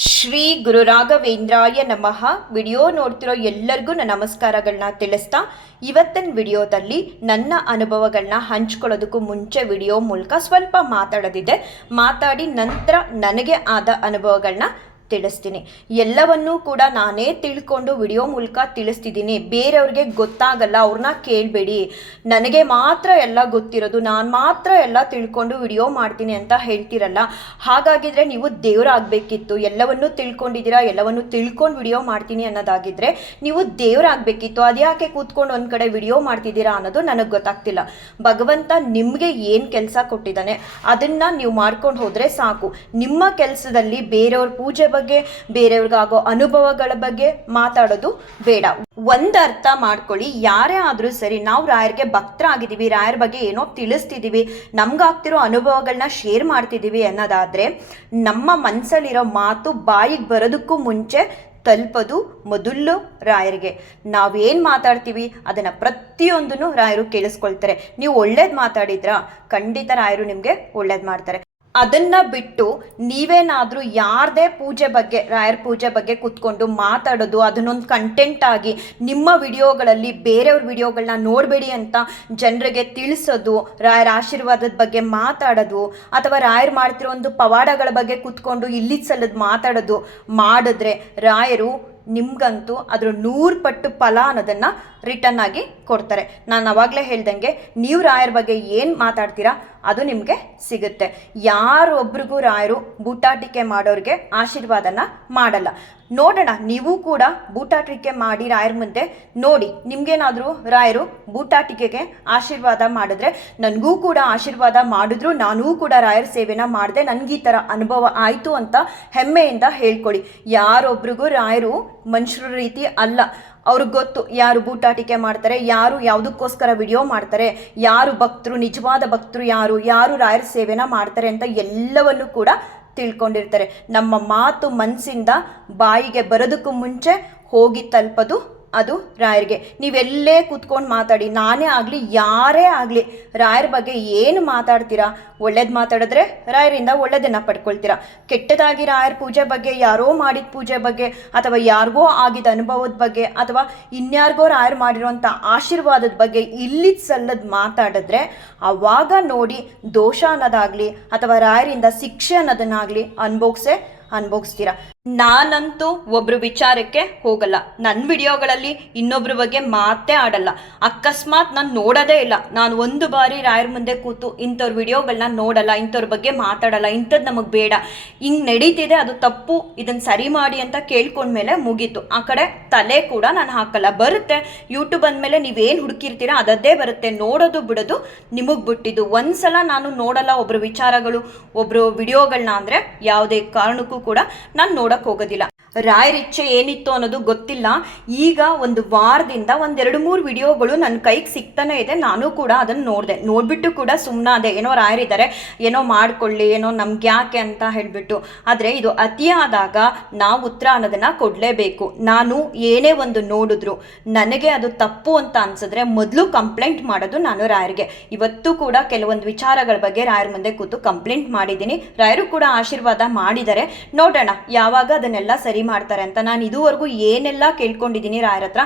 ಶ್ರೀ ಗುರು ರಾಘವೇಂದ್ರಾಯ ನಮಃ. ವಿಡಿಯೋ ನೋಡ್ತಿರೋ ಎಲ್ಲರಿಗೂ ನನ್ನ ನಮಸ್ಕಾರಗಳನ್ನ ತಿಳಿಸ್ತಾ, ಇವತ್ತಿನ ವಿಡಿಯೋದಲ್ಲಿ ನನ್ನ ಅನುಭವಗಳನ್ನ ಹಂಚ್ಕೊಳ್ಳೋದಕ್ಕೂ ಮುಂಚೆ ವಿಡಿಯೋ ಮೂಲಕ ಸ್ವಲ್ಪ ಮಾತಾಡೋದಿದೆ. ಮಾತಾಡಿ ನಂತರ ನನಗೆ ಆದ ಅನುಭವಗಳನ್ನ ತಿಳಿಸ್ತೀನಿ. ಎಲ್ಲವನ್ನೂ ಕೂಡ ನಾನೇ ತಿಳ್ಕೊಂಡು ವಿಡಿಯೋ ಮೂಲಕ ತಿಳಿಸ್ತಿದ್ದೀನಿ. ಬೇರೆಯವ್ರಿಗೆ ಗೊತ್ತಾಗಲ್ಲ, ಅವ್ರನ್ನ ಕೇಳಬೇಡಿ. ನನಗೆ ಮಾತ್ರ ಎಲ್ಲ ಗೊತ್ತಿರೋದು, ನಾನು ಮಾತ್ರ ಎಲ್ಲ ತಿಳ್ಕೊಂಡು ವಿಡಿಯೋ ಮಾಡ್ತೀನಿ ಅಂತ ಹೇಳ್ತಿರಲ್ಲ. ಹಾಗಾಗಿದ್ರೆ ನೀವು ದೇವರಾಗಬೇಕಿತ್ತು. ಎಲ್ಲವನ್ನೂ ತಿಳ್ಕೊಂಡಿದ್ದೀರಾ, ಎಲ್ಲವನ್ನೂ ತಿಳ್ಕೊಂಡು ವಿಡಿಯೋ ಮಾಡ್ತೀನಿ ಅನ್ನೋದಾಗಿದ್ರೆ ನೀವು ದೇವರಾಗಬೇಕಿತ್ತು. ಅದ್ಯಾಕೆ ಕೂತ್ಕೊಂಡು ಒಂದು ಕಡೆ ವಿಡಿಯೋ ಮಾಡ್ತಿದ್ದೀರಾ ಅನ್ನೋದು ನನಗೆ ಗೊತ್ತಾಗ್ತಿಲ್ಲ. ಭಗವಂತ ನಿಮಗೆ ಏನು ಕೆಲಸ ಕೊಟ್ಟಿದ್ದಾನೆ, ಅದನ್ನು ನೀವು ಮಾಡ್ಕೊಂಡು ಹೋದರೆ ಸಾಕು. ನಿಮ್ಮ ಕೆಲಸದಲ್ಲಿ ಬೇರೆಯವ್ರ ಪೂಜೆ ಬೇರೆಯವ್ರಿಗಾಗೋ ಅನುಭವಗಳ ಬಗ್ಗೆ ಮಾತಾಡೋದು ಬೇಡ. ಒಂದರ್ಥ ಮಾಡ್ಕೊಳ್ಳಿ, ಯಾರೇ ಆದರೂ ಸರಿ ನಾವು ರಾಯರಿಗೆ ಭಕ್ತರಾಗಿದ್ದೀವಿ, ರಾಯರ ಬಗ್ಗೆ ಏನೋ ತಿಳಿಸ್ತಿದ್ದೀವಿ, ನಮ್ಗಾಗ್ತಿರೋ ಅನುಭವಗಳನ್ನ ಶೇರ್ ಮಾಡ್ತಿದ್ದೀವಿ ಅನ್ನೋದಾದರೆ, ನಮ್ಮ ಮನಸ್ಸಲ್ಲಿರೋ ಮಾತು ಬಾಯಿಗೆ ಬರೋದಕ್ಕೂ ಮುಂಚೆ ತಲುಪೋದು ಮೊದಲು ರಾಯರಿಗೆ. ನಾವೇನು ಮಾತಾಡ್ತೀವಿ, ಅದನ್ನು ಪ್ರತಿಯೊಂದನ್ನು ರಾಯರು ಕೇಳಿಸ್ಕೊಳ್ತಾರೆ. ನೀವು ಒಳ್ಳೇದು ಮಾತಾಡಿದ್ರಾ, ಖಂಡಿತ ರಾಯರು ನಿಮಗೆ ಒಳ್ಳೇದು ಮಾಡ್ತಾರೆ. ಅದನ್ನ ಬಿಟ್ಟು ನೀವೇನಾದರೂ ಯಾರದೇ ಪೂಜೆ ಬಗ್ಗೆ, ರಾಯರ ಪೂಜೆ ಬಗ್ಗೆ ಕೂತ್ಕೊಂಡು ಮಾತಾಡೋದು, ಅದನ್ನೊಂದು ಕಂಟೆಂಟ್ ಆಗಿ ನಿಮ್ಮ ವಿಡಿಯೋಗಳಲ್ಲಿ ಬೇರೆಯವ್ರ ವಿಡಿಯೋಗಳನ್ನ ನೋಡಬೇಡಿ ಅಂತ ಜನರಿಗೆ ತಿಳಿಸೋದು, ರಾಯರ ಆಶೀರ್ವಾದದ ಬಗ್ಗೆ ಮಾತಾಡೋದು, ಅಥವಾ ರಾಯರು ಮಾಡ್ತಿರೋ ಒಂದು ಪವಾಡಗಳ ಬಗ್ಗೆ ಕೂತ್ಕೊಂಡು ಇಲ್ಲಿ ಸಲ್ಲದ ಮಾತಾಡೋದು ಮಾಡಿದ್ರೆ ರಾಯರು ನಿಮ್ಗಂತೂ ಅದ್ರ ನೂರು ಪಟ್ಟು ಫಲ ಅನ್ನೋದನ್ನು ರಿಟರ್ನ್ ಆಗಿ ಕೊಡ್ತಾರೆ. ನಾನು ಅವಾಗಲೇ ಹೇಳ್ದಂಗೆ ನೀವು ರಾಯರ ಬಗ್ಗೆ ಏನು ಮಾತಾಡ್ತೀರಾ ಅದು ನಿಮಗೆ ಸಿಗುತ್ತೆ. ಯಾರೊಬ್ರಿಗೂ ರಾಯರು ಬೂಟಾಟಿಕೆ ಮಾಡೋರಿಗೆ ಆಶೀರ್ವಾದನ ಮಾಡಲ್ಲ. ನೋಡೋಣ, ನೀವು ಕೂಡ ಬೂಟಾಟಿಕೆ ಮಾಡಿ ರಾಯರ ಮುಂದೆ ನೋಡಿ, ನಿಮ್ಗೇನಾದರೂ ರಾಯರು ಬೂಟಾಟಿಕೆಗೆ ಆಶೀರ್ವಾದ ಮಾಡಿದ್ರೆ, ನನಗೂ ಕೂಡ ಆಶೀರ್ವಾದ ಮಾಡಿದ್ರು, ನಾನೂ ಕೂಡ ರಾಯರ ಸೇವೆನ ಮಾಡಿದೆ, ನನಗೆ ಈ ಥರ ಅನುಭವ ಆಯಿತು ಅಂತ ಹೆಮ್ಮೆಯಿಂದ ಹೇಳ್ಕೊಳ್ಳಿ ಯಾರೊಬ್ರಿಗೂ ರಾಯರು ಮನುಷ್ಯರ ರೀತಿ ಅಲ್ಲ. ಅವ್ರಿಗೆ ಗೊತ್ತು ಯಾರು ಬೂಟಾಟಿಕೆ ಮಾಡ್ತಾರೆ, ಯಾರು ಯಾವುದಕ್ಕೋಸ್ಕರ ವಿಡಿಯೋ ಮಾಡ್ತಾರೆ, ಯಾರು ಭಕ್ತರು, ನಿಜವಾದ ಭಕ್ತರು ಯಾರು ಯಾರು ರಾಯರ ಸೇವೆನ ಮಾಡ್ತಾರೆ ಅಂತ ಎಲ್ಲವನ್ನು ಕೂಡ ತಿಳ್ಕೊಂಡಿರ್ತಾರೆ. ನಮ್ಮ ಮಾತು ಮನಸ್ಸಿಂದ ಬಾಯಿಗೆ ಬರೋದಕ್ಕೂ ಮುಂಚೆ ಹೋಗಿ ತಲುಪೋದು ಅದು ರಾಯರಿಗೆ. ನೀವೆಲ್ಲೇ ಕೂತ್ಕೊಂಡು ಮಾತಾಡಿ. ನಾನೇ ಆಗಲಿ, ಯಾರೇ ಆಗಲಿ, ರಾಯರ ಬಗ್ಗೆ ಏನು ಮಾತಾಡ್ತೀರಾ? ಒಳ್ಳೇದು ಮಾತಾಡಿದ್ರೆ ರಾಯರಿಂದ ಒಳ್ಳೇದನ್ನು ಪಡ್ಕೊಳ್ತೀರಾ. ಕೆಟ್ಟದಾಗಿ ರಾಯರ ಪೂಜೆ ಬಗ್ಗೆ, ಯಾರೋ ಮಾಡಿದ ಪೂಜೆ ಬಗ್ಗೆ, ಅಥವಾ ಯಾರಿಗೋ ಆಗಿದ ಅನುಭವದ ಬಗ್ಗೆ, ಅಥವಾ ಇನ್ಯಾರಿಗೋ ರಾಯರು ಮಾಡಿರೋಂಥ ಆಶೀರ್ವಾದದ ಬಗ್ಗೆ ಇಲ್ಲಿ ಸಲ್ಲದ ಮಾತಾಡಿದ್ರೆ ಆವಾಗ ನೋಡಿ ದೋಷ ಅನ್ನೋದಾಗಲಿ, ಅಥವಾ ರಾಯರಿಂದ ಶಿಕ್ಷೆ ಅನ್ನೋದನ್ನಾಗಲಿ ಅನುಭವಿಸೇ ಅನುಭವಿಸ್ತೀರಾ ನಾನಂತೂ ಒಬ್ರು ವಿಚಾರಕ್ಕೆ ಹೋಗಲ್ಲ. ನನ್ನ ವಿಡಿಯೋಗಳಲ್ಲಿ ಇನ್ನೊಬ್ರ ಬಗ್ಗೆ ಮಾತೇ ಆಡಲ್ಲ. ಅಕಸ್ಮಾತ್ ನಾನು ನೋಡೋದೇ ಇಲ್ಲ. ನಾನು ಒಂದು ಬಾರಿ ರಾಯರ ಮುಂದೆ ಕೂತು ಇಂಥವ್ರ ವಿಡಿಯೋಗಳನ್ನ ನೋಡಲ್ಲ, ಇಂಥವ್ರ ಬಗ್ಗೆ ಮಾತಾಡಲ್ಲ ಇಂಥದ್ದು ನಮಗೆ ಬೇಡ. ಹಿಂಗೆ ನಡೀತಿದೆ, ಅದು ತಪ್ಪು ಇದನ್ನು ಸರಿ ಮಾಡಿ ಅಂತ ಕೇಳ್ಕೊಂಡ್ಮೇಲೆ ಮುಗೀತು. ಆ ಕಡೆ ತಲೆ ಕೂಡ ನಾನು ಹಾಕಲ್ಲ. ಬರುತ್ತೆ ಯೂಟ್ಯೂಬ್ ಅಂದಮೇಲೆ ನೀವೇನು ಹುಡುಕಿರ್ತೀರ, ಅದದ್ದೇ ಬರುತ್ತೆ. ನೋಡೋದು ಬಿಡೋದು ನಿಮಗೆ ಬಿಟ್ಟಿದ್ದು. ಒಂದ್ಸಲ ನಾನು ನೋಡಲ್ಲ ಒಬ್ರು ವಿಚಾರಗಳು, ಒಬ್ರು ವಿಡಿಯೋಗಳನ್ನ ಅಂದರೆ ಯಾವುದೇ ಕಾರಣಕ್ಕೂ ಕೂಡ ನಾನು ನೋಡೋಕೆ ಹೋಗೋದಿಲ್ಲ. ರಾಯರ ಇಚ್ಛೆ ಏನಿತ್ತು ಅನ್ನೋದು ಗೊತ್ತಿಲ್ಲ. ಈಗ ಒಂದು ವಾರದಿಂದ ಒಂದೆರಡು ಮೂರು ವಿಡಿಯೋಗಳು ನನ್ನ ಕೈಗೆ ಸಿಗ್ತಾನೆ ಇದೆ. ನಾನು ಕೂಡ ಅದನ್ನು ನೋಡಿದೆ. ನೋಡಿಬಿಟ್ಟು ಕೂಡ ಸುಮ್ಮನಾದೆ ಏನೋ ರಾಯರಿದ್ದಾರೆ, ಏನೋ ಮಾಡಿಕೊಳ್ಳಿ, ಏನೋ ನಮ್ಗೆ ಯಾಕೆ ಅಂತ ಹೇಳಿಬಿಟ್ಟು. ಆದರೆ ಇದು ಅತಿಯಾದಾಗ ನಾವು ಉತ್ತರ ಅನ್ನೋದನ್ನು ಕೊಡಲೇಬೇಕು. ನಾನು ಏನೇ ಒಂದು ನೋಡಿದ್ರು ನನಗೆ ಅದು ತಪ್ಪು ಅಂತ ಅನ್ಸಿದ್ರೆ ಮೊದಲು ಕಂಪ್ಲೇಂಟ್ ಮಾಡೋದು ನಾನು ರಾಯರಿಗೆ. ಇವತ್ತು ಕೂಡ ಕೆಲವೊಂದು ವಿಚಾರಗಳ ಬಗ್ಗೆ ರಾಯರ ಮುಂದೆ ಕೂತು ಕಂಪ್ಲೇಂಟ್ ಮಾಡಿದ್ದೀನಿ. ರಾಯರು ಕೂಡ ಆಶೀರ್ವಾದ ಮಾಡಿದ್ದಾರೆ. ನೋಡೋಣ, ಯಾವಾಗ ಅದನ್ನೆಲ್ಲ ಸರಿ ಮಾಡ್ತಾರೆ ಅಂತ ನಾನು ಇದುವರೆಗೂ ಏನೆಲ್ಲ ಕೇಳ್ಕೊಂಡಿದ್ದೀನಿ ರಾಯರ ಹತ್ರ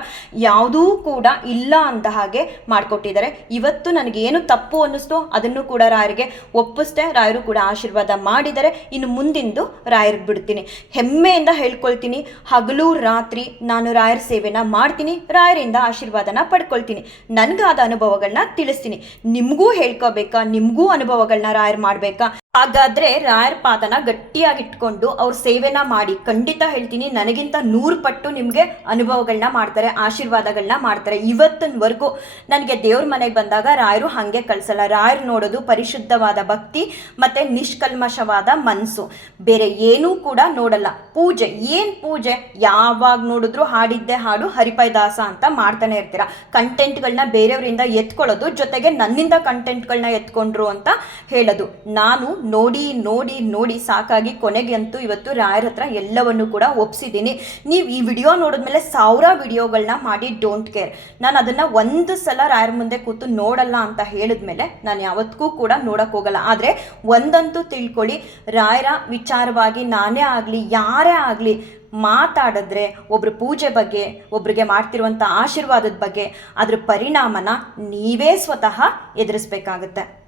ಯಾವುದೂ ಕೂಡ ಇಲ್ಲ ಅಂತ ಹಾಗೆ ಮಾಡಿಕೊಟ್ಟಿದ್ದಾರೆ. ಇವತ್ತು ನನಗೇನು ತಪ್ಪು ಅನ್ನಿಸ್ತು ಅದನ್ನು ಕೂಡ ರಾಯರಿಗೆ ಒಪ್ಪಿಸ್ದೆ ರಾಯರು ಕೂಡ ಆಶೀರ್ವಾದ ಮಾಡಿದರೆ ಇನ್ನು ಮುಂದಿಂದು ರಾಯರಿಗೆ ಬಿಡ್ತೀನಿ. ಹೆಮ್ಮೆಯಿಂದ ಹೇಳ್ಕೊಳ್ತೀನಿ, ಹಗಲು ರಾತ್ರಿ ನಾನು ರಾಯರ ಸೇವೆನ ಮಾಡ್ತೀನಿ, ರಾಯರಿಂದ ಆಶೀರ್ವಾದನ ಪಡ್ಕೊಳ್ತೀನಿ. ನನಗಾದ ಅನುಭವಗಳನ್ನ ತಿಳಿಸ್ತೀನಿ. ನಿಮಗೂ ಹೇಳ್ಕೋಬೇಕಾ, ನಿಮಗೂ ಅನುಭವಗಳನ್ನ ರಾಯರ್ ಮಾಡಬೇಕಾ? ಹಾಗಾದ್ರೆ ರಾಯರ್ ಪಾದನ ಗಟ್ಟಿಯಾಗಿಟ್ಕೊಂಡು ಅವ್ರ ಸೇವೆನ ಮಾಡಿ, ಖಂಡಿತ ಹೇಳ್ತೀನಿ ನನಗಿಂತ ನೂರು ಪಟ್ಟು ನಿಮಗೆ ಅನುಭವಗಳನ್ನ ಮಾಡ್ತಾರೆ ಆಶೀರ್ವಾದಗಳನ್ನ ಮಾಡ್ತಾರೆ. ಇವತ್ತಿನವರೆಗೂ ನನಗೆ ದೇವ್ರ ಮನೆಗೆ ಬಂದಾಗ ರಾಯರು ಹಾಗೆ ಕಳ್ಸಲ್ಲ. ರಾಯರು ನೋಡೋದು ಪರಿಶುದ್ಧವಾದ ಭಕ್ತಿ ಮತ್ತು ನಿಷ್ಕಲ್ಮಶವಾದ ಮನಸ್ಸು ಬೇರೆ ಏನೂ ಕೂಡ ನೋಡಲ್ಲ. ಪೂಜೆ, ಏನು ಪೂಜೆ? ಯಾವಾಗ ನೋಡಿದ್ರು ಹಾಡಿದ್ದೆ ಹಾಡು ಹರಿಪಾಯದಾಸ ಅಂತ ಮಾಡ್ತಾನೆ ಇರ್ತೀರ. ಕಂಟೆಂಟ್ಗಳನ್ನ ಬೇರೆಯವರಿಂದ ಎತ್ಕೊಳ್ಳೋದು ಜೊತೆಗೆ ನನ್ನಿಂದ ಕಂಟೆಂಟ್ಗಳನ್ನ ಎತ್ಕೊಂಡ್ರು ಅಂತ ಹೇಳೋದು. ನಾನು ನೋಡಿ ನೋಡಿ ನೋಡಿ ಸಾಕಾಗಿ ಕೊನೆಗೆ ಅಂತೂ ಇವತ್ತು ರಾಯರ ಹತ್ರ ಎಲ್ಲವನ್ನು ಕೂಡ ಒಪ್ಸಿದ್ದೀನಿ. ನೀವು ಈ ವಿಡಿಯೋ ನೋಡಿದ್ಮೇಲೆ ಸಾವಿರ ವಿಡಿಯೋಗಳನ್ನ ಮಾಡಿ ಡೋಂಟ್ ಕೇರ್. ನಾನು ಅದನ್ನು ಒಂದು ಸಲ ರಾಯರ ಮುಂದೆ ಕೂತು ನೋಡಲ್ಲ ಅಂತ ಹೇಳಿದ್ಮೇಲೆ ನಾನು ಯಾವತ್ತಿಗೂ ಕೂಡ ನೋಡಕ್ಕೆ ಹೋಗಲ್ಲ. ಆದರೆ ಒಂದಂತೂ ತಿಳ್ಕೊಳ್ಳಿ, ರಾಯರ ವಿಚಾರವಾಗಿ ನಾನೇ ಆಗಲಿ, ಯಾರೇ ಆಗಲಿ ಮಾತಾಡಿದ್ರೆ ಒಬ್ರ ಪೂಜೆ ಬಗ್ಗೆ, ಒಬ್ರಿಗೆ ಮಾಡ್ತಿರುವಂಥ ಆಶೀರ್ವಾದದ ಬಗ್ಗೆ ಅದ್ರ ಪರಿಣಾಮನ ನೀವೇ ಸ್ವತಃ ಎದುರಿಸ್ಬೇಕಾಗತ್ತೆ.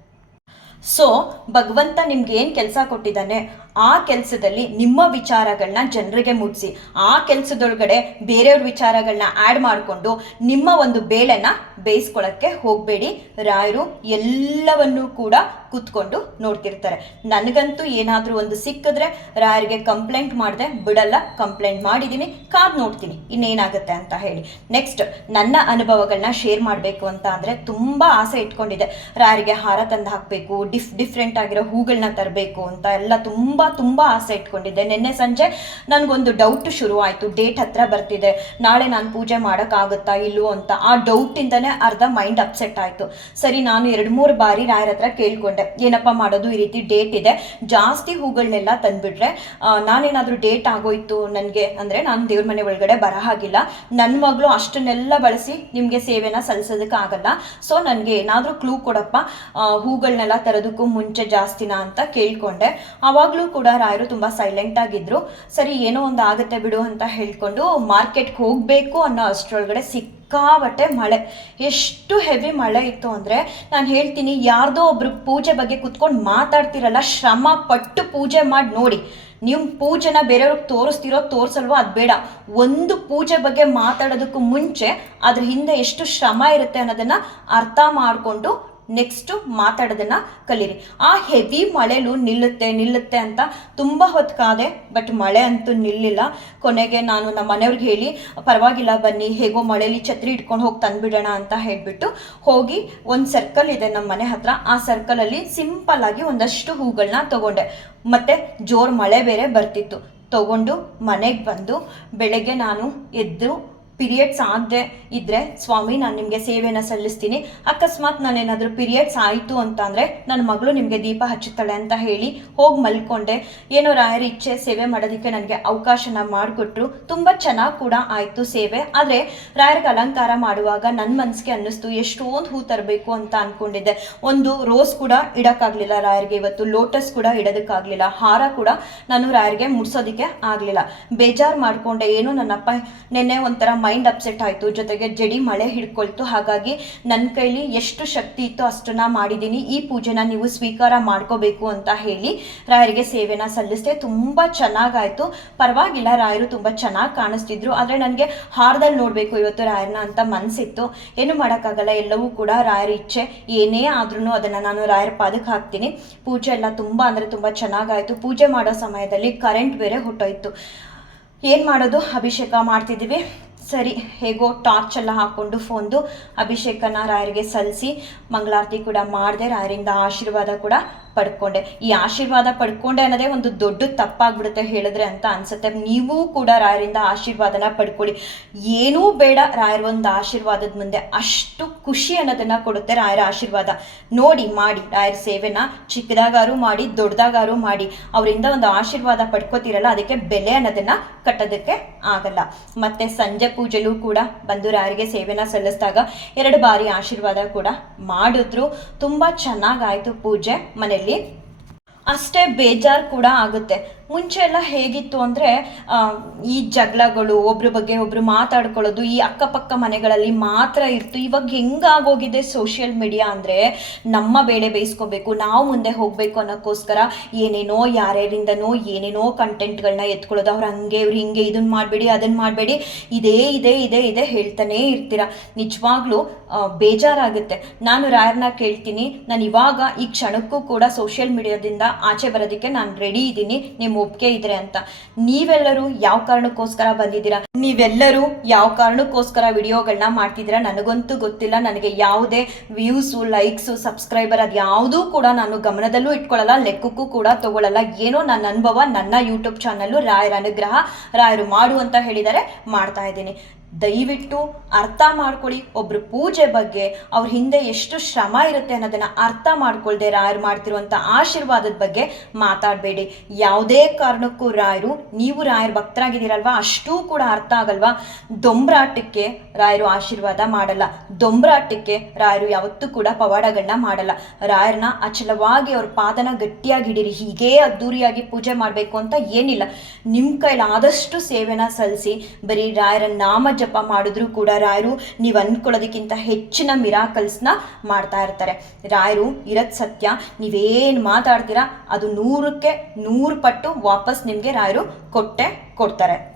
ಸೊ ಭಗವಂತ ನಿಮ್ಗೆ ಏನು ಕೆಲಸ ಕೊಟ್ಟಿದ್ದಾನೆ? ಆ ಕೆಲಸದಲ್ಲಿ ನಿಮ್ಮ ವಿಚಾರಗಳನ್ನ ಜನರಿಗೆ ಮುಟ್ಟಿಸಿ ಆ ಕೆಲಸದೊಳಗಡೆ ಬೇರೆಯವ್ರ ವಿಚಾರಗಳನ್ನ ಆ್ಯಡ್ ಮಾಡಿಕೊಂಡು ನಿಮ್ಮ ಒಂದು ಬೇಳೆನ ಬೇಯಿಸ್ಕೊಳ್ಳೋಕ್ಕೆ ಹೋಗಬೇಡಿ. ರಾಯರು ಎಲ್ಲವನ್ನೂ ಕೂಡ ಕೂತ್ಕೊಂಡು ನೋಡ್ತಿರ್ತಾರೆ. ನನಗಂತೂ ಏನಾದರೂ ಒಂದು ಸಿಕ್ಕಿದ್ರೆ ರಾಯರಿಗೆ ಕಂಪ್ಲೇಂಟ್ ಮಾಡಿದೆ, ಬಿಡಲ್ಲ ಕಂಪ್ಲೇಂಟ್ ಮಾಡಿದ್ದೀನಿ ಕಾದ್ ನೋಡ್ತೀನಿ, ಇನ್ನೇನಾಗುತ್ತೆ ಅಂತ ಹೇಳಿ. ನೆಕ್ಸ್ಟ್ ನನ್ನ ಅನುಭವಗಳನ್ನ ಶೇರ್ ಮಾಡಬೇಕು ಅಂತ ಅಂದರೆ ತುಂಬ ಆಸೆ ಇಟ್ಕೊಂಡಿದೆ ರಾಯರಿಗೆ ಹಾರ ತಂದು ಹಾಕಬೇಕು ಡಿಫ್ ಡಿಫ್ರೆಂಟ್ ಆಗಿರೋ ಹೂಗಳನ್ನ ತರಬೇಕು ಅಂತ ಎಲ್ಲ ತುಂಬ ತುಂಬ ಆಸೆ ಇಟ್ಕೊಂಡಿದ್ದೆ. ನಿನ್ನೆ ಸಂಜೆ ನನಗೊಂದು ಡೌಟ್ ಶುರು ಆಯಿತು ಡೇಟ್ ಹತ್ರ ಬರ್ತಿದೆ. ನಾಳೆ ನಾನು ಪೂಜೆ ಮಾಡೋಕ್ಕಾಗುತ್ತಾ ಇಲ್ವೋ ಅಂತ ಆ ಡೌಟಿಂದನೇ ಅರ್ಧ ಮೈಂಡ್ ಅಪ್ಸೆಟ್ ಆಯಿತು. ಸರಿ, ನಾನು ಎರಡು ಮೂರು ಬಾರಿ ರಾಯರ ಹತ್ರ ಕೇಳ್ಕೊಂಡೆ. ಏನಪ್ಪ ಮಾಡೋದು? ಈ ರೀತಿ ಡೇಟ್ ಇದೆ. ಜಾಸ್ತಿ ಹೂಗಳನ್ನೆಲ್ಲ ತಂದುಬಿಟ್ರೆ ನಾನೇನಾದರೂ ಡೇಟ್ ಆಗೋಯ್ತು ನನಗೆ ಅಂದರೆ ನಾನು ದೇವ್ರ ಮನೆ ಒಳಗಡೆ ಬರ ಹಾಗಿಲ್ಲ. ನನ್ನ ಮಗಳು ಅಷ್ಟನ್ನೆಲ್ಲ ಬಳಸಿ ನಿಮಗೆ ಸೇವೆನ ಸಲ್ಲಿಸೋದಕ್ಕಾಗಲ್ಲ ಸೊ ನನಗೆ ಏನಾದರೂ ಕ್ಲೂ ಕೊಡಪ್ಪ. ಹೂಗಳನ್ನೆಲ್ಲ ತರೋದಕ್ಕೂ ಮುಂಚೆ ಜಾಸ್ತಿನ ಅಂತ ಕೇಳ್ಕೊಂಡೆ. ಆವಾಗಲೂ ಕೂಡ ರಾಯರು ತುಂಬ ಸೈಲೆಂಟ್ ಆಗಿದ್ರು. ಸರಿ, ಏನೋ ಒಂದು ಆಗುತ್ತೆ ಬಿಡು ಅಂತ ಹೇಳ್ಕೊಂಡು ಮಾರ್ಕೆಟ್ಗೆ ಹೋಗಬೇಕು ಅನ್ನೋ ಅಷ್ಟರೊಳಗಡೆ ಸಿಕ್ಕಾಬಟ್ಟೆ ಮಳೆ. ಎಷ್ಟು ಹೆವಿ ಮಳೆ ಇತ್ತು ಅಂದರೆ ನಾನು ಹೇಳ್ತೀನಿ, ಯಾರ್ದೋ ಒಬ್ರು ಪೂಜೆ ಬಗ್ಗೆ ಕುತ್ಕೊಂಡು ಮಾತಾಡ್ತಿರಲ್ಲ, ಶ್ರಮ ಪಟ್ಟು ಪೂಜೆ ಮಾಡಿ ನೋಡಿ. ನಿಮ್ಮ ಪೂಜೆನ ಬೇರೆಯವ್ರಿಗೆ ತೋರಿಸ್ತಿರೋ, ತೋರಿಸಲ್ವೋ ಅದು ಬೇಡ. ಒಂದು ಪೂಜೆ ಬಗ್ಗೆ ಮಾತಾಡೋದಕ್ಕೂ ಮುಂಚೆ ಅದ್ರ ಹಿಂದೆ ಎಷ್ಟು ಶ್ರಮ ಇರುತ್ತೆ ಅನ್ನೋದನ್ನ ಅರ್ಥ ಮಾಡಿಕೊಂಡು ನೆಕ್ಸ್ಟು ಮಾತಾಡೋದನ್ನ ಕಲೀರಿ. ಆ ಹೆವಿ ಮಳೆಲು ನಿಲ್ಲುತ್ತೆ ನಿಲ್ಲುತ್ತೆ ಅಂತ ತುಂಬ ಹೊತ್ತು ಕಾದೆ ಬಟ್ ಮಳೆ ಅಂತೂ ನಿಲ್ಲಿಲ್ಲ. ಕೊನೆಗೆ ನಾನು ನಮ್ಮ ಮನೆಯವ್ರಿಗೆ ಹೇಳಿ, ಪರವಾಗಿಲ್ಲ ಬನ್ನಿ, ಹೇಗೋ ಮಳೇಲಿ ಛತ್ರಿ ಇಟ್ಕೊಂಡು ಹೋಗಿ ತಂದುಬಿಡೋಣ ಅಂತ ಹೇಳಿಬಿಟ್ಟು ಹೋಗಿ ಒಂದು ಸರ್ಕಲ್ ಇದೆ ನಮ್ಮ ಮನೆ ಹತ್ರ. ಆ ಸರ್ಕಲಲ್ಲಿ ಸಿಂಪಲ್ ಆಗಿ ಒಂದಷ್ಟು ಹೂಗಳನ್ನ ತಗೊಂಡೆ. ಮತ್ತೆ ಜೋರು ಮಳೆ ಬೇರೆ ಬರ್ತಿತ್ತು. ತಗೊಂಡು ಮನೆಗೆ ಬಂದು ಬೆಳಗ್ಗೆ ನಾನು ಎದ್ದು ಪೀರಿಯಡ್ಸ್ ಆಗದೆ ಇದ್ದರೆ ಸ್ವಾಮಿ, ನಾನು ನಿಮಗೆ ಸೇವೆಯನ್ನು ಸಲ್ಲಿಸ್ತೀನಿ. ಅಕಸ್ಮಾತ್ ನಾನೇನಾದರೂ ಪಿರಿಯಡ್ಸ್ ಆಯಿತು ಅಂತ ಅಂದರೆ ನನ್ನ ಮಗಳು ನಿಮಗೆ ದೀಪ ಹಚ್ಚುತ್ತಾಳೆ ಅಂತ ಹೇಳಿ ಹೋಗಿ ಮಲ್ಕೊಂಡೆ. ಏನೋ ರಾಯರ ಇಚ್ಛೆ ಸೇವೆ ಮಾಡೋದಕ್ಕೆ ನನಗೆ ಅವಕಾಶನ ಮಾಡಿಕೊಟ್ರು. ತುಂಬ ಚೆನ್ನಾಗಿ ಕೂಡ ಆಯಿತು ಸೇವೆ. ಆದರೆ ರಾಯರಿಗೆ ಅಲಂಕಾರ ಮಾಡುವಾಗ ನನ್ನ ಮನಸ್ಸಿಗೆ ಅನ್ನಿಸ್ತು, ಎಷ್ಟೊಂದು ಹೂ ತರಬೇಕು ಅಂತ ಅಂದ್ಕೊಂಡಿದ್ದೆ ಒಂದು ರೋಸ್ ಕೂಡ ಇಡೋಕ್ಕಾಗಲಿಲ್ಲ ರಾಯರಿಗೆ ಇವತ್ತು. ಲೋಟಸ್ ಕೂಡ ಇಡೋದಕ್ಕಾಗಲಿಲ್ಲ. ಹಾರ ಕೂಡ ನಾನು ರಾಯರಿಗೆ ಮುಡ್ಸೋದಕ್ಕೆ ಆಗಲಿಲ್ಲ. ಬೇಜಾರು ಮಾಡಿಕೊಂಡೆ. ಏನು ನನ್ನಪ್ಪ ನಿನ್ನೆ ಒಂಥರ ಮೈಂಡ್ ಅಪ್ಸೆಟ್ ಆಯಿತು. ಜೊತೆಗೆ ಜಡಿ ಮಳೆ ಹಿಡ್ಕೊಳ್ತು. ಹಾಗಾಗಿ ನನ್ನ ಕೈಲಿ ಎಷ್ಟು ಶಕ್ತಿ ಇತ್ತು ಅಷ್ಟನ್ನ ಮಾಡಿದ್ದೀನಿ. ಈ ಪೂಜೆನ ನೀವು ಸ್ವೀಕಾರ ಮಾಡ್ಕೋಬೇಕು ಅಂತ ಹೇಳಿ ರಾಯರಿಗೆ ಸೇವೆನ ಸಲ್ಲಿಸಿದೆ. ತುಂಬ ಚೆನ್ನಾಗಾಯಿತು. ಪರವಾಗಿಲ್ಲ, ರಾಯರು ತುಂಬ ಚೆನ್ನಾಗಿ ಕಾಣಿಸ್ತಿದ್ರು. ಆದರೆ ನನಗೆ ಹಾರದಲ್ಲಿ ನೋಡಬೇಕು ಇವತ್ತು ರಾಯರನ್ನ ಅಂತ ಮನಸ್ಸಿತ್ತು ಏನು ಮಾಡೋಕ್ಕಾಗಲ್ಲ, ಎಲ್ಲವೂ ಕೂಡ ರಾಯರ ಇಚ್ಛೆ. ಏನೇ ಆದ್ರೂ ಅದನ್ನು ನಾನು ರಾಯರ ಪಾದಕ್ಕೆ ಹಾಕ್ತೀನಿ. ಪೂಜೆ ಎಲ್ಲ ತುಂಬ ಅಂದರೆ ತುಂಬ ಚೆನ್ನಾಗಾಯಿತು. ಪೂಜೆ ಮಾಡೋ ಸಮಯದಲ್ಲಿ ಕರೆಂಟ್ ಬೇರೆ ಹುಟ್ಟೋಯ್ತು. ಏನು ಮಾಡೋದು? ಅಭಿಷೇಕ ಮಾಡ್ತಿದ್ದೀವಿ. ಸರಿ, ಹೇಗೋ ಟಾರ್ಚ್ ಎಲ್ಲ ಹಾಕ್ಕೊಂಡು ಫೋನ್ದು ಅಭಿಷೇಕನ ರಾಯರಿಗೆ ಸಲ್ಲಿಸಿ ಮಂಗಳಾರತಿ ಕೂಡ ಮಾಡಿದೆ, ರಾಯರಿಂದ ಆಶೀರ್ವಾದ ಕೂಡ ಪಡ್ಕೊಂಡೆ. ಈ ಆಶೀರ್ವಾದ ಪಡ್ಕೊಂಡೆ ಅನ್ನೋದೇ ಒಂದು ದೊಡ್ಡ ತಪ್ಪಾಗ್ಬಿಡುತ್ತೆ ಹೇಳಿದ್ರೆ ಅಂತ ಅನ್ಸುತ್ತೆ. ನೀವು ಕೂಡ ರಾಯರಿಂದ ಆಶೀರ್ವಾದನ ಪಡ್ಕೊಳ್ಳಿ. ಏನೂ ಬೇಡ, ರಾಯರ ಒಂದು ಆಶೀರ್ವಾದದ ಮುಂದೆ. ಅಷ್ಟು ಖುಷಿ ಅನ್ನೋದನ್ನ ಕೊಡುತ್ತೆ ರಾಯರ ಆಶೀರ್ವಾದ. ನೋಡಿ, ಮಾಡಿ, ರಾಯರ ಸೇವೆನ ಚಿಕ್ಕದಾಗಾರು ಮಾಡಿ, ದೊಡ್ಡದಾಗಾರು ಮಾಡಿ. ಅವರಿಂದ ಒಂದು ಆಶೀರ್ವಾದ ಪಡ್ಕೋತಿರಲ್ಲ, ಅದಕ್ಕೆ ಬೆಲೆ ಅನ್ನೋದನ್ನ ಕಟ್ಟೋದಕ್ಕೆ ಆಗಲ್ಲ. ಮತ್ತೆ ಸಂಜೆ ಪೂಜೆಲೂ ಕೂಡ ಬಂದು ರಾಯರಿಗೆ ಸೇವೆನ ಸಲ್ಲಿಸಿದಾಗ ಎರಡು ಬಾರಿ ಆಶೀರ್ವಾದ ಕೂಡ ಮಾಡಿದ್ರು. ತುಂಬ ಚೆನ್ನಾಗಾಯ್ತು ಪೂಜೆ ಮನೆಯಲ್ಲಿ. ಅಷ್ಟೇ ಬೇಜಾರ್ ಕೂಡ ಆಗುತ್ತೆ. ಮುಂಚೆ ಎಲ್ಲ ಹೇಗಿತ್ತು ಅಂದರೆ ಈ ಜಗಳಗಳು, ಒಬ್ರ ಬಗ್ಗೆ ಒಬ್ರು ಮಾತಾಡ್ಕೊಳ್ಳೋದು, ಈ ಅಕ್ಕಪಕ್ಕ ಮನೆಗಳಲ್ಲಿ ಮಾತ್ರ ಇತ್ತು. ಇವಾಗ ಹೆಂಗಾಗೋಗಿದೆ ಸೋಷಿಯಲ್ ಮೀಡಿಯಾ ಅಂದರೆ, ನಮ್ಮ ಬೇಳೆ ಬೇಯಿಸ್ಕೋಬೇಕು, ನಾವು ಮುಂದೆ ಹೋಗಬೇಕು ಅನ್ನೋಕ್ಕೋಸ್ಕರ ಏನೇನೋ ಯಾರ್ಯಾರಿಂದನೋ ಏನೇನೋ ಕಂಟೆಂಟ್ಗಳನ್ನ ಎತ್ಕೊಳ್ಳೋದು. ಅವ್ರು ಹಂಗೆ, ಇವ್ರು ಹಿಂಗೆ ಇದನ್ನು ಮಾಡಬೇಡಿ ಅದನ್ನು ಮಾಡಬೇಡಿ. ಇದೇ ಇದೇ ಇದೇ, ಇದೆ ಹೇಳ್ತಾನೆ ಇರ್ತೀರ. ನಿಜವಾಗ್ಲೂ ಬೇಜಾರಾಗುತ್ತೆ. ನಾನು ರಾಯರ್ನ ಕೇಳ್ತೀನಿ. ನಾನು ಇವಾಗ ಈ ಕ್ಷಣಕ್ಕೂ ಕೂಡ ಸೋಷಿಯಲ್ ಮೀಡಿಯಾದಿಂದ ಆಚೆ ಬರೋದಕ್ಕೆ ನಾನು ರೆಡಿ ಇದ್ದೀನಿ. ನಿಮ್ಮ ಒಪ್ಪಿಗೆ ಇದ್ರೆ ಅಂತ. ನೀವೆಲ್ಲರೂ ಯಾವ ಕಾರಣಕ್ಕೋಸ್ಕರ ಬಂದಿದ್ದೀರಾ? ನೀವೆಲ್ಲರೂ ಯಾವ ಕಾರಣಕ್ಕೋಸ್ಕರ ವಿಡಿಯೋಗಳನ್ನ ಮಾಡ್ತಿದ್ದೀರಾ? ನನಗಂತೂ ಗೊತ್ತಿಲ್ಲ. ನನಗೆ ಯಾವುದೇ ವ್ಯೂಸು ಲೈಕ್ಸು ಸಬ್ಸ್ಕ್ರೈಬರ್ ಅದು ಯಾವುದೂ ಕೂಡ ನಾನು ಗಮನದಲ್ಲೂ ಇಟ್ಕೊಳ್ಳಲ್ಲ. ಲೆಕ್ಕಕ್ಕೂ ಕೂಡ ತಗೊಳ್ಳಲ್ಲ ಏನೋ ನನ್ನ ಅನುಭವ, ನನ್ನ ಯೂಟ್ಯೂಬ್ ಚಾನಲ್ಲು ರಾಯರ ಅನುಗ್ರಹ, ರಾಯರು ಮಾಡು ಅಂತ ಹೇಳಿದರೆ ಮಾಡ್ತಾ ಇದ್ದೀನಿ. ದಯವಿಟ್ಟು ಅರ್ಥ ಮಾಡ್ಕೊಳ್ಳಿ. ಒಬ್ರು ಪೂಜೆ ಬಗ್ಗೆ ಅವ್ರ ಹಿಂದೆ ಎಷ್ಟು ಶ್ರಮ ಇರುತ್ತೆ ಅನ್ನೋದನ್ನ ಅರ್ಥ ಮಾಡ್ಕೊಳ್ದೆ ರಾಯರು ಮಾಡ್ತಿರುವಂಥ ಆಶೀರ್ವಾದದ ಬಗ್ಗೆ ಮಾತಾಡಬೇಡಿ. ಯಾವುದೇ ಕಾರಣಕ್ಕೂ ರಾಯರು, ನೀವು ರಾಯರ ಭಕ್ತರಾಗಿದ್ದೀರಲ್ವಾ? ಅಷ್ಟೂ ಕೂಡ ಅರ್ಥ ಆಗಲ್ವಾ? ದೊಂಬ್ರಾಟಕ್ಕೆ ರಾಯರು ಆಶೀರ್ವಾದ ಮಾಡಲ್ಲ. ದೊಂಬ್ರಾಟಕ್ಕೆ ರಾಯರು ಯಾವತ್ತೂ ಕೂಡ ಪವಾಡಗಳನ್ನ ಮಾಡಲ್ಲ. ರಾಯರನ್ನ ಅಚಲವಾಗಿ ಅವ್ರ ಪಾದನ ಗಟ್ಟಿಯಾಗಿ ಹಿಡೀರಿ. ಹೀಗೇ ಅದ್ದೂರಿಯಾಗಿ ಪೂಜೆ ಮಾಡಬೇಕು ಅಂತ ಏನಿಲ್ಲ. ನಿಮ್ಮ ಕೈಲಾದಷ್ಟು ಸೇವೆನ ಸಲ್ಲಿಸಿ ಬರೀ ರಾಯರ ನಾಮ ಜಪ ಮಾಡಿದ್ರು ಕೂಡ ರಾಯರು ನೀವು ಅಂದ್ಕೊಳ್ಳೋದಕ್ಕಿಂತ ಹೆಚ್ಚಿನ ಮಿರಾಕಲ್ಸ್ನ ಮಾಡ್ತಾ ಇರ್ತಾರೆ. ರಾಯರು ಇರೋದ್ ಸತ್ಯ, ನೀವೇನು ಮಾತಾಡ್ತೀರಾ ಅದು ನೂರಕ್ಕೆ ನೂರು ಪಟ್ಟು ವಾಪಸ್ ನಿಮಗೆ ರಾಯರು ಕೊಟ್ಟೆ ಕೊಡ್ತಾರೆ.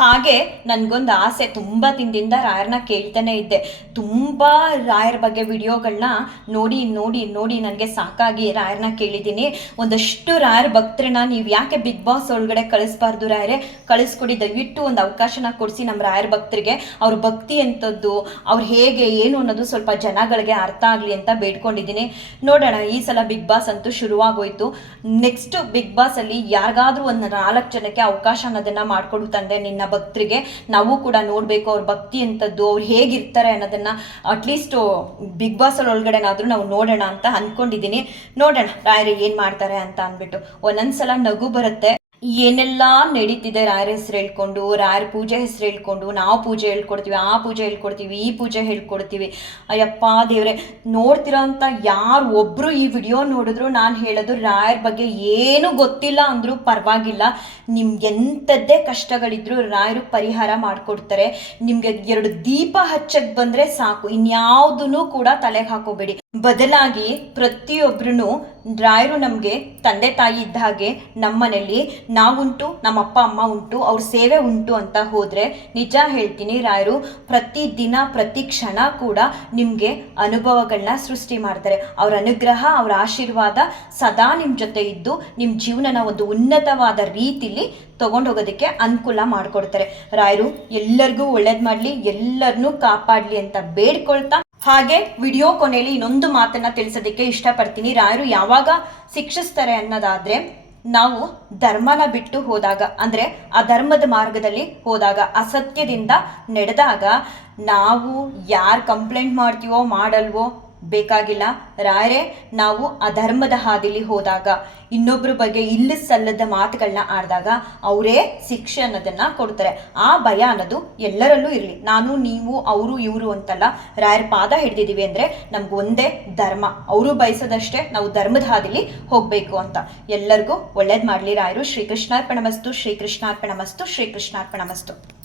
ಹಾಗೆ ನನಗೊಂದು ಆಸೆ ತುಂಬ ದಿನದಿಂದ ರಾಯರ್ನ ಕೇಳ್ತಾನೆ ಇದ್ದೆ. ತುಂಬ ರಾಯರ ಬಗ್ಗೆ ವಿಡಿಯೋಗಳನ್ನ ನೋಡಿ ನೋಡಿ ನೋಡಿ ನನಗೆ ಸಾಕಾಗಿ ರಾಯರ್ನ ಕೇಳಿದ್ದೀನಿ. ಒಂದಷ್ಟು ರಾಯರ ಭಕ್ತರನ್ನ ನೀವು ಯಾಕೆ ಬಿಗ್ ಬಾಸ್ ಒಳಗಡೆ ಕಳಿಸ್ಬಾರ್ದು ರಾಯರೇ? ಕಳಿಸ್ಕೊಡಿ, ದಯವಿಟ್ಟು ಒಂದು ಅವಕಾಶನ ಕೊಡಿಸಿ ನಮ್ಮ ರಾಯರ ಭಕ್ತರಿಗೆ. ಅವ್ರ ಭಕ್ತಿ ಎಂಥದ್ದು ಅವ್ರು ಹೇಗೆ, ಏನು ಅನ್ನೋದು ಸ್ವಲ್ಪ ಜನಗಳಿಗೆ ಅರ್ಥ ಆಗಲಿ ಅಂತ ಬೇಡ್ಕೊಂಡಿದ್ದೀನಿ. ನೋಡೋಣ, ಈ ಸಲ ಬಿಗ್ ಬಾಸ್ ಅಂತೂ ಶುರುವಾಗೋಯ್ತು. ನೆಕ್ಸ್ಟ್ ಬಿಗ್ ಬಾಸಲ್ಲಿ ಯಾರಿಗಾದ್ರೂ ಒಂದು ನಾಲ್ಕು ಜನಕ್ಕೆ ಅವಕಾಶ ಅನ್ನೋದನ್ನು ಮಾಡಿಕೊಡು ತಂದೆ ನಿನ್ನ. ಭಕ್ತರಿಗೆ ನಾವು ಕೂಡ ನೋಡಬೇಕು ಅವ್ರ ಭಕ್ತಿ ಎಂಥದ್ದು, ಅವ್ರು ಹೇಗಿರ್ತಾರೆ ಅನ್ನೋದನ್ನ ಅಟ್ಲೀಸ್ಟ್ ಬಿಗ್ ಬಾಸ್ ಒಳಗಡೆನಾದ್ರೂ ನಾವು ನೋಡೋಣ ಅಂತ ಅನ್ಕೊಂಡಿದ್ದೀನಿ. ನೋಡೋಣ, ರಾಯರು ಏನು ಮಾಡ್ತಾರೆ ಅಂತ ಅಂದ್ಬಿಟ್ಟು. ಒಂದೊಂದ್ಸಲ ನಗು ಬರುತ್ತೆ. ಏನೆಲ್ಲ ನಡೀತಿದೆ ರಾಯರ ಹೆಸರು ಹೇಳ್ಕೊಂಡು ರಾಯರ ಪೂಜೆ ಹೆಸರು ಹೇಳ್ಕೊಂಡು, ನಾವು ಪೂಜೆ ಹೇಳ್ಕೊಡ್ತೀವಿ, ಆ ಪೂಜೆ ಹೇಳ್ಕೊಡ್ತೀವಿ, ಈ ಪೂಜೆ ಹೇಳ್ಕೊಡ್ತೀವಿ. ಅಯ್ಯಪ್ಪ ದೇವ್ರೆ, ನೋಡ್ತಿರೋ ಅಂತ ಯಾರು ಒಬ್ಬರು ಈ ವಿಡಿಯೋ ನೋಡಿದ್ರು ನಾನು ಹೇಳೋದು ರಾಯರ ಬಗ್ಗೆ ಏನು ಗೊತ್ತಿಲ್ಲ ಅಂದರೂ ಪರವಾಗಿಲ್ಲ. ನಿಮ್ಗೆ ಎಂಥದ್ದೇ ಕಷ್ಟಗಳಿದ್ರು ರಾಯರು ಪರಿಹಾರ ಮಾಡಿಕೊಡ್ತಾರೆ. ನಿಮಗೆ ಎರಡು ದೀಪ ಹಚ್ಚಕ್ಕೆ ಬಂದ್ರೆ ಸಾಕು ಇನ್ಯಾವುದನ್ನು ಕೂಡ ತಲೆಗೆ ಹಾಕೋಬೇಡಿ. ಬದಲಾಗಿ ಪ್ರತಿಯೊಬ್ಬರೂ ರಾಯರು ನಮಗೆ ತಂದೆ ತಾಯಿ ಇದ್ದ ಹಾಗೆ ನಮ್ಮನೇಲಿ ನಾವುಂಟು ನಮ್ಮ ಅಪ್ಪ ಅಮ್ಮ ಉಂಟು, ಅವ್ರ ಸೇವೆ ಉಂಟು ಅಂತ ಹೋದರೆ ನಿಜ ಹೇಳ್ತೀನಿ ರಾಯರು ಪ್ರತಿ ದಿನ ಪ್ರತಿ ಕ್ಷಣ ಕೂಡ ನಿಮಗೆ ಅನುಭವಗಳನ್ನ ಸೃಷ್ಟಿ ಮಾಡ್ತಾರೆ. ಅವರ ಅನುಗ್ರಹ, ಅವರ ಆಶೀರ್ವಾದ ಸದಾ ನಿಮ್ಮ ಜೊತೆ ಇದ್ದು ನಿಮ್ಮ ಜೀವನನ ಒಂದು ಉನ್ನತವಾದ ರೀತಿಲಿ ತಗೊಂಡೋಗೋದಕ್ಕೆ ಅನುಕೂಲ ಮಾಡಿಕೊಡ್ತಾರೆ. ರಾಯರು, ಎಲ್ಲರಿಗೂ ಒಳ್ಳೇದು ಮಾಡಲಿ, ಎಲ್ಲರನ್ನೂ ಕಾಪಾಡಲಿ ಅಂತ ಬೇಡ್ಕೊಳ್ತಾ ಹಾಗೆ ವಿಡಿಯೋ ಕೊನೆಯಲ್ಲಿ ಇನ್ನೊಂದು ಮಾತನ್ನ ತಿಳಿಸೋದಕ್ಕೆ ಇಷ್ಟಪಡ್ತೀನಿ. ರಾಯರು ಯಾವಾಗ ಶಿಕ್ಷಿಸ್ತಾರೆ ಅನ್ನೋದಾದ್ರೆ ನಾವು ಧರ್ಮನ ಬಿಟ್ಟು ಹೋದಾಗ, ಅಂದ್ರೆ ಧರ್ಮದ ಮಾರ್ಗದಲ್ಲಿ ಹೋದಾಗ, ಅಸತ್ಯದಿಂದ ನಡೆದಾಗ ನಾವು ಯಾರು ಕಂಪ್ಲೇಂಟ್ ಮಾಡ್ತೀವೋ, ಮಾಡಲ್ವೋ ಬೇಕಾಗಿಲ್ಲ. ರಾಯರೇ, ನಾವು ಅಧರ್ಮದ ಹಾದಿಲಿ ಹೋದಾಗ ಇನ್ನೊಬ್ಬರ ಬಗ್ಗೆ ಇಲ್ಲ ಸಲ್ಲದ ಮಾತುಗಳನ್ನ ಆಡಿದಾಗ ಅವರೇ ಶಿಕ್ಷೆ ಅನ್ನೋದನ್ನ ಕೊಡ್ತಾರೆ. ಆ ಭಯ ಅನ್ನೋದು ಎಲ್ಲರಲ್ಲೂ ಇರಲಿ. ನಾನು, ನೀವು, ಅವರು, ಇವರು ಅಂತಲ್ಲ, ರಾಯರ ಪಾದ ಹಿಡಿದಿದ್ದೀವಿ ಅಂದರೆ ನಮ್ಗೆ ಒಂದೇ ಧರ್ಮ. ಅವರು ಬಯಸೋದಷ್ಟೇ ನಾವು ಧರ್ಮದ ಹಾದಿಲಿ ಹೋಗಬೇಕು ಅಂತ. ಎಲ್ಲರಿಗೂ ಒಳ್ಳೇದು ಮಾಡಲಿ ರಾಯರು. ಶ್ರೀಕೃಷ್ಣಾರ್ಪಣಮಸ್ತು ಶ್ರೀಕೃಷ್ಣಾರ್ಪಣಮಸ್ತು ಶ್ರೀಕೃಷ್ಣಾರ್ಪಣಮಸ್ತು.